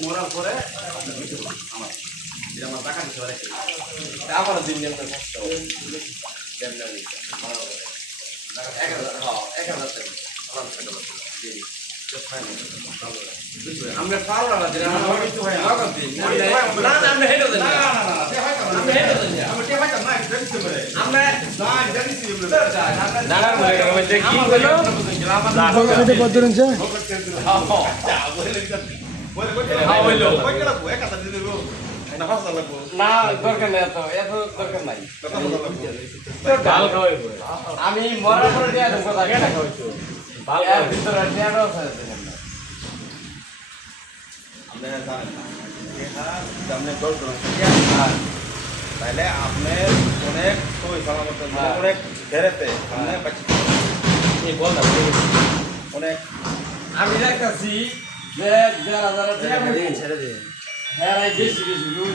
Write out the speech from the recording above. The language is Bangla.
মরার পরে আমার এটা আমার টাকা দিতে পারে আমার দিন নেমে কষ্ট আমরা পারো না দিন আমরা কিছু হয় না না না আমরা হেডো দেন না আমরা হেডো দেন আমি কে ভাই না দেখতে পারে আমরা না জানিছি দাঁড়া বলে কি হলো পকেটে কত দিন আছে না দরকার নেই এত দরকার নাই আমি মরার পরে দিয়ে দেবো কথা কেন ভিতরে টিয়ারও আছে তাহলে আপনার অনেক অনেক ধেরেতে অনেক আমি দেখতেছি যে যারা যারা ছেড়ে দিয়ে হ্যাঁ বেশি বেশি